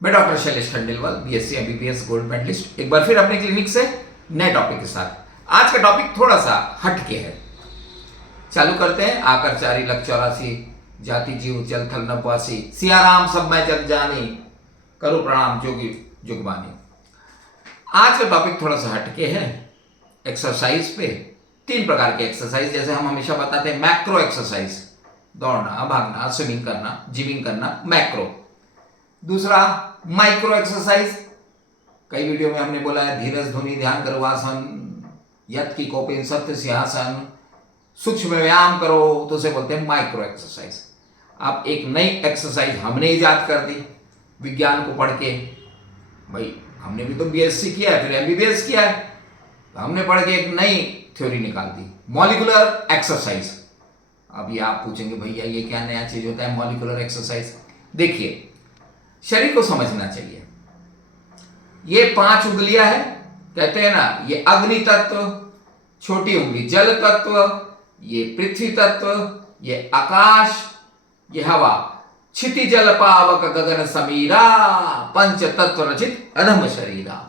मैं doctor Shailesh Khandelwal, BSc MBBS gold medallist, एक बार फिर अपने क्लिनिक से नए टॉपिक के साथ। आज का टॉपिक थोड़ा सा हटके है। चालू करते हैं। आकर चारी लख 84, जाति जीव जल थल नभवासी, सियाराम सब मैं जग जानी, करो प्रणाम जोगी जुगबानी। आज का टॉपिक थोड़ा सा हटके है। एक्सरसाइज पे 3 प्रकार के एक्सरसाइज, जैसे हम हमेशा बताते हैं मैक्रो एक्सरसाइज, दौड़ना, भागना, स्विमिंग करना, जिमिंग करना, मैक्रो। दूसरा माइक्रो एक्सरसाइज, कई वीडियो में हमने बोला है धीरज ध्वनि ध्यान गर्वासन, यत की कोपिन सत्य सिंहासन, सूक्ष्म व्यायाम करो, तो उसे बोलते हैं माइक्रो एक्सरसाइज। अब एक नई एक्सरसाइज हमने इजाद कर दी विज्ञान को पढ़ के। भाई हमने भी तो बीएससी किया है, फिर एमबीबीएस किया है, तो हमने पढ़ के एक नई थ्योरी निकाल दी, मॉलिक्यूलर एक्सरसाइज। अभी आप पूछेंगे भैया ये क्या नया चीज होता है मॉलिक्यूलर एक्सरसाइज? देखिए, शरीर को समझना चाहिए। ये 5 उंगलियां हैं, कहते हैं ना, ये अग्नि तत्व, छोटी उंगली जल तत्व, ये पृथ्वी तत्व, ये आकाश, ये हवा, क्षिति जल पावक गगन समीरा, पंच तत्व रचित अधम शरीरा।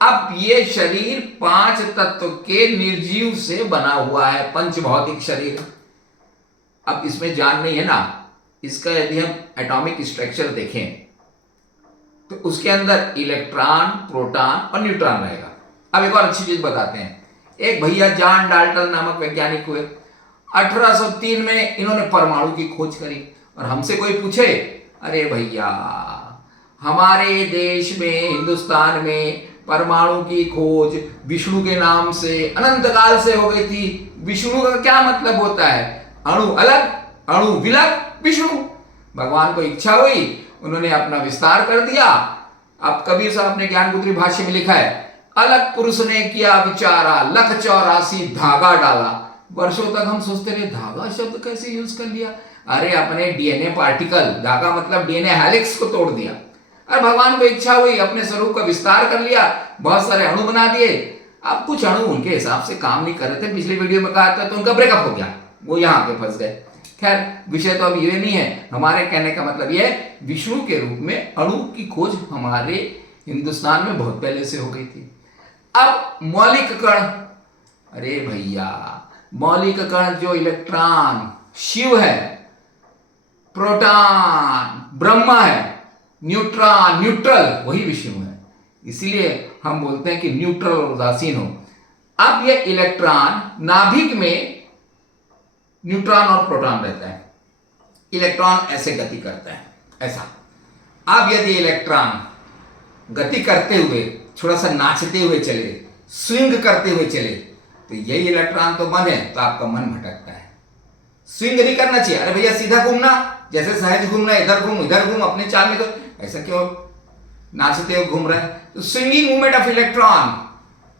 अब ये शरीर 5 तत्व के निर्जीव से बना हुआ है, पंच भौतिक शरीर। अब इसमें जान नहीं है ना, इसका यदि हम एटॉमिक स्ट्रक्चर देखें तो उसके अंदर इलेक्ट्रॉन, प्रोटॉन और न्यूट्रॉन रहेगा। अब एक और अच्छी चीज बताते हैं। एक भैया जॉन डाल्टन नामक वैज्ञानिक हुए, 1803 में इन्होंने परमाणु की खोज करी। और हमसे कोई पूछे, अरे भैया हमारे देश में, हिंदुस्तान में परमाणु की खोज विष्णु के नाम से अनंत काल से हो गई थी। विष्णु का क्या मतलब होता है? अणु अलग, अणु विलग, विष्णु। भगवान को इच्छा हुई, उन्होंने अपना विस्तार कर दिया। अब कबीर साहब ने ज्ञानपुत्री भाष्य में लिखा है, अलग पुरुष ने किया विचारा, लख 84 धागा डाला। वर्षों तक हम सोचते रहे धागा शब्द कैसे यूज कर लिया। अरे अपने डीएनए पार्टिकल, धागा मतलब डीएनए हेलिक्स को तोड़ दिया। और भगवान को इच्छा हुई, अपने स्वरूप का विस्तार कर लिया, बहुत सारे अणु बना दिए। अब कुछ अणु उनके हिसाब से काम नहीं कर रहे थे, पिछली वीडियो में कहा था, तो उनका ब्रेकअप हो गया, वो यहाँ पे फंस गए। खैर विषय तो अब ये नहीं है। हमारे कहने का मतलब ये है, विष्णु के रूप में अणु की खोज हमारे हिंदुस्तान में बहुत पहले से हो गई थी। अब मौलिक कण, अरे भैया मौलिक कण जो इलेक्ट्रॉन शिव है, प्रोटॉन ब्रह्मा है, न्यूट्रॉन न्यूट्रल वही विष्णु है। इसीलिए हम बोलते हैं कि न्यूट्रल और उदासीन हो। अब ये इलेक्ट्रॉन, नाभिक में न्यूट्रॉन और प्रोटॉन रहता है। इलेक्ट्रॉन ऐसे गति करता है, ऐसा। अब यदि इलेक्ट्रॉन गति करते हुए, थोड़ा सा नाचते हुए चले, स्विंग करते हुए चले, तो यही इलेक्ट्रॉन तो मन है, तो आपका मन भटकता है। स्विंग नहीं करना चाहिए। अरे भैया सीधा घूमना, जैसे सहज घूमना, इधर घूम अपने चाल में, तो ऐसा क्यों नाचते हुए घूम रहा है? तो स्विंगिंग मूवमेंट ऑफ इलेक्ट्रॉन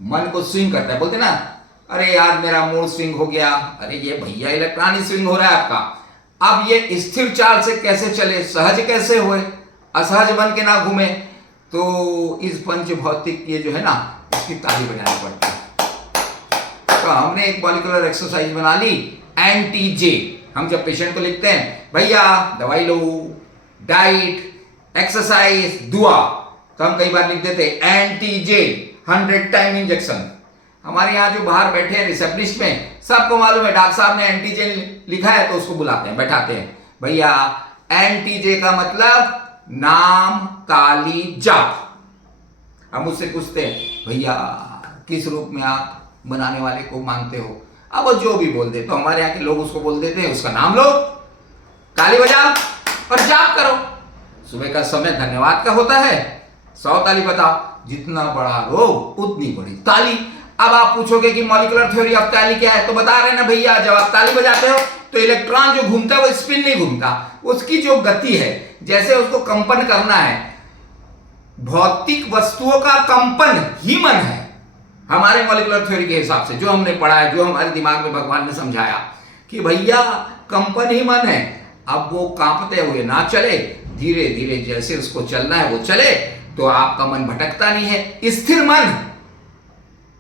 मन को स्विंग करता है। बोलते ना, अरे यार मेरा मूड स्विंग हो गया। अरे ये भैया इलेक्ट्रॉन ही स्विंग हो रहा है आपका। अब ये स्थिर चाल से कैसे चले, सहज कैसे होए, असहज बन के ना घूमे? तो इस पंच भौतिक ये जो है ना, इसकी ताली बजानी पड़ती है। तो हमने एक मॉलिक्यूलर एक्सरसाइज बना ली, एंटी-जे। हम जब पेशेंट को लिखते हैं भैया दवाई लो, डाइट, एक्सरसाइज, दुआ, तो हम कई बार लिख देते एंटी-जे 100 टाइम इंजेक्शन। हमारे यहाँ जो बाहर बैठे हैं रिसेप्शनिस्ट में, सबको मालूम है डॉक्टर साहब ने एंटीजे लिखा है, तो उसको बुलाते हैं, बैठाते हैं, भैया एंटीजे का मतलब नाम काली जाप। हम उससे पूछते हैं भैया किस रूप में आप बनाने वाले को मानते हो? अब वो जो भी बोल दे, तो हमारे यहाँ के लोग उसको बोल देते हैं, उसका नाम लो, ताली बजाओ और जाप करो। सुबह का समय धन्यवाद का होता है, 100 ताली बताओ, जितना बड़ा रोग उतनी बड़ी ताली। अब आप पूछोगे कि मॉलिक्यूलर थ्योरी ऑफ ताली क्या है, तो बता रहे ना भैया, जब आप ताली बजाते हो तो इलेक्ट्रॉन जो घूमता है वो स्पिन नहीं घूमता, उसकी जो गति है, जैसे उसको कंपन करना है, भौतिक वस्तुओं का कंपन ही मन है। हमारे मॉलिक्यूलर थ्योरी के हिसाब से जो हमने पढ़ा है, जो हमारे दिमाग में भगवान ने समझाया कि भैया कंपन ही मन है। अब वो कांपते हुए ना चले, धीरे धीरे जैसे उसको चलना है वो चले, तो आपका मन भटकता नहीं है। स्थिर मन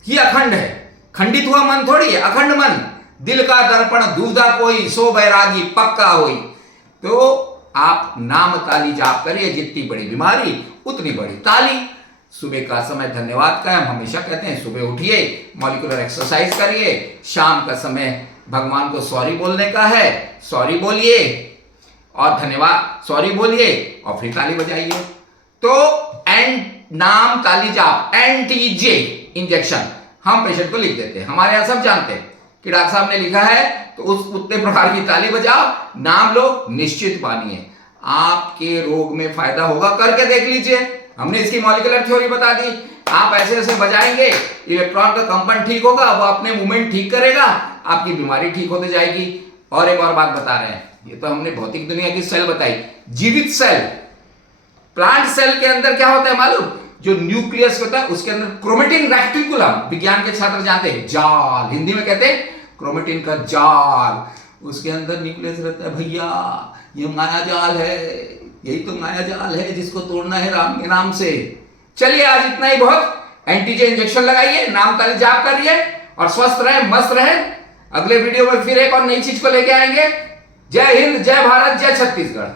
ही अखंड है, खंडित हुआ मन थोड़ी है, अखंड मन। दिल का दर्पण दूधा कोई, सो बैरागी पक्का होई। तो आप नाम ताली जाप करिए, जितनी बड़ी बीमारी उतनी बड़ी ताली। सुबह का समय धन्यवाद का है, हम हमेशा कहते हैं सुबह उठिए, मॉलिक्यूलर एक्सरसाइज करिए। शाम का समय भगवान को सॉरी बोलने का है, सॉरी बोलिए और धन्यवाद, सॉरी बोलिए और फिर ताली बजाइए। तो नाम ताली जाप एनटीजे इंजेक्शन हम पेशेंट को लिख देते हैं। हमारे यहां सब जानते हैं कि डॉक्टर साहब ने लिखा है तो उस उतने प्रकार की ताली बजाओ, नाम लो, निश्चित मानिए आपके रोग में फायदा होगा। करके देख लीजिए, हमने इसकी मॉलिक्यूलर थ्योरी बता दी। आप ऐसे ऐसे बजाएंगे, इलेक्ट्रॉन का कंपन ठीक होगा, वो अपने मूवमेंट ठीक करेगा, आपकी बीमारी ठीक होते जाएगी। और एक और बात बता रहे हैं, ये तो हमने भौतिक दुनिया की सेल बताई, जीवित सेल, प्लांट सेल के अंदर क्या होता है मालूम? जो न्यूक्लियस होता है उसके अंदर क्रोमेटिन रेक्टिकुलम, विज्ञान के छात्र जानते हैं, जाल, हिंदी में कहते हैं क्रोमेटिन का जाल। उसके अंदर न्यूक्लियस रहता है। भैया ये माया जाल है, यही तो माया जाल है जिसको तोड़ना है राम के नाम से। चलिए आज इतना ही बहुत। एंटीजे इंजेक्शन लगाइए, नाम ताली जाप करिए और स्वस्थ रहे, मस्त रहे। अगले वीडियो में फिर एक और नई चीज को लेके आएंगे। जय हिंद, जय भारत, जय छत्तीसगढ़।